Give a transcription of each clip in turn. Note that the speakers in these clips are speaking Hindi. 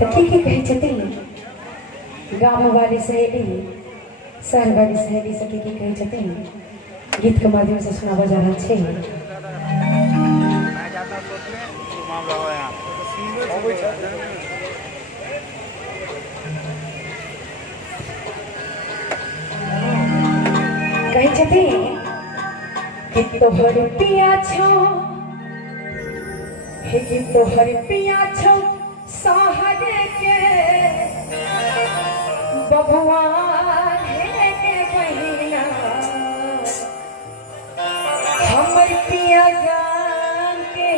तो की कहे छथिन गाँव वाली सहेली शहर वाली सहेली से की कहे छथिन गीत के माध्यम से सुनाबा जा रहा है। कहे छथिन कि तोहर पिया छो हे कि तोहर पिया छो शहर के बबुआ हे के बहिना हमर पिया गाम के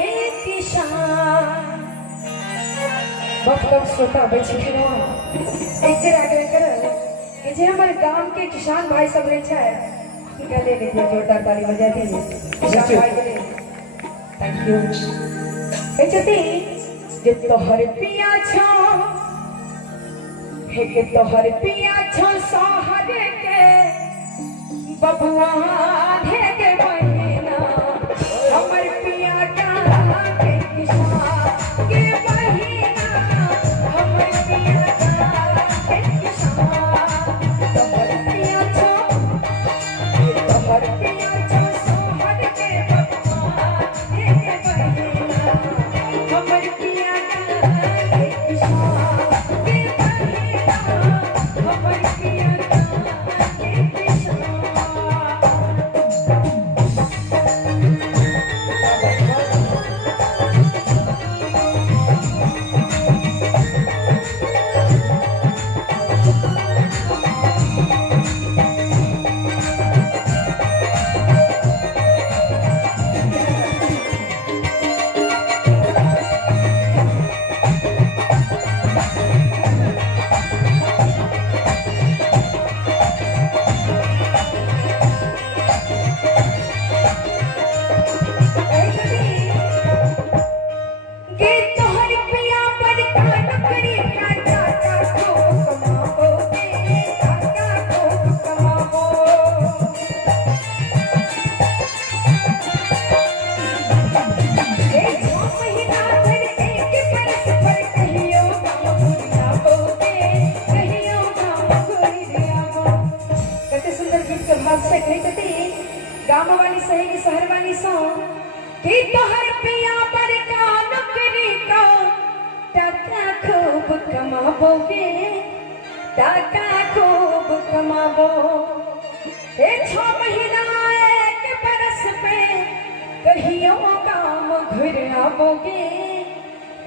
किसान बहुत श्रोता बैठे एक कि जे हमारे गांव के किसान भाई सब रहे छे गले ने जोरदार ताली बजा दीजिए किसान भाई के लिए थैंक यू। हे जति जे तोहर पिया छो हे के तोहर पिया छो शहर के बबुआ हे के बहिना हमर पिया गाम के किसान के बहिना हमर पिया गाम के किसान तोहर पिया छो तोहर पिया छो शहर के बबुआ हे के बहिना हमर पिया गाम के किसान के बहिना हमर पिया गाम के किसान। गाँव वाली सहेली शहर वाली सो कि तोहर पिया पर का नौकरी को टका खूब कमाबोगे टका खूब कमाबो ए 6 महीना 1 बरस पे कहियो गाँव घुर आबोगे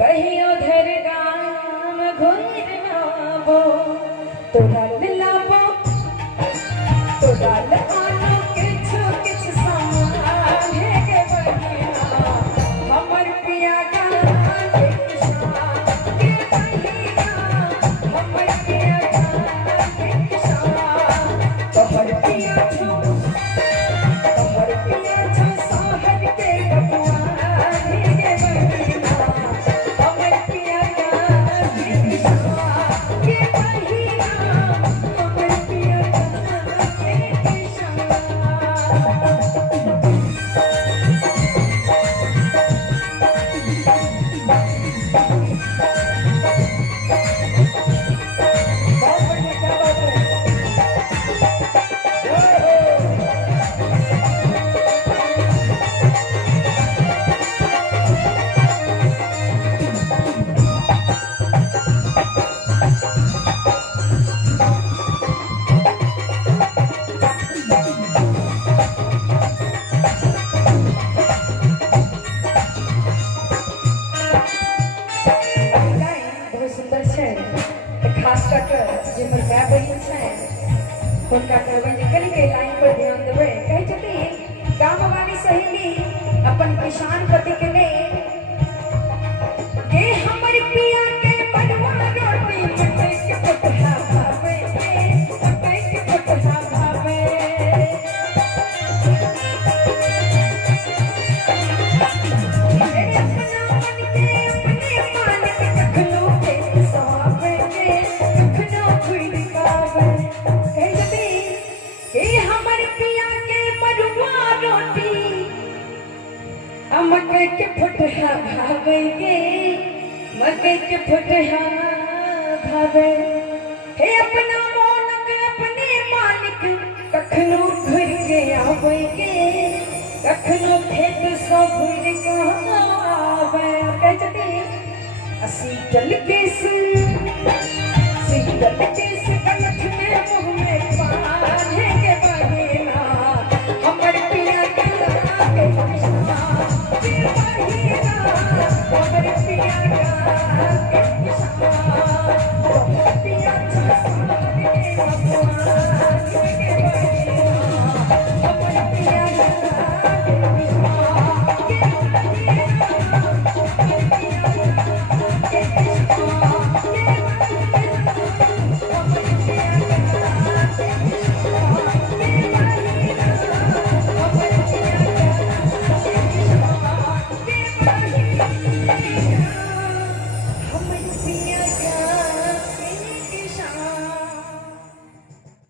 कहियो धर गाँव घुर आबो तोरा लाबो तोरा आनो उनका कहबे निकल के लाइन पर ध्यान देवे कहे छथिन गाँव वाली सहेली अपन किसान पति के ले के हमर पिया के बनवा रोटी मकई के पोठा भावे मकई के पोठा भावे अपना मन के अपने मान के रखलो के सावे रखनो खुद कावे हमर पिया के मरुआ रोटी मकई के फुटहा भावे गे मकई के फुटहा भावे हे अपना मोनक अपने मालिक कखनो घुर के आवेगे कखनो खेत सो भूल के आवे कहते असी चल के सी चल के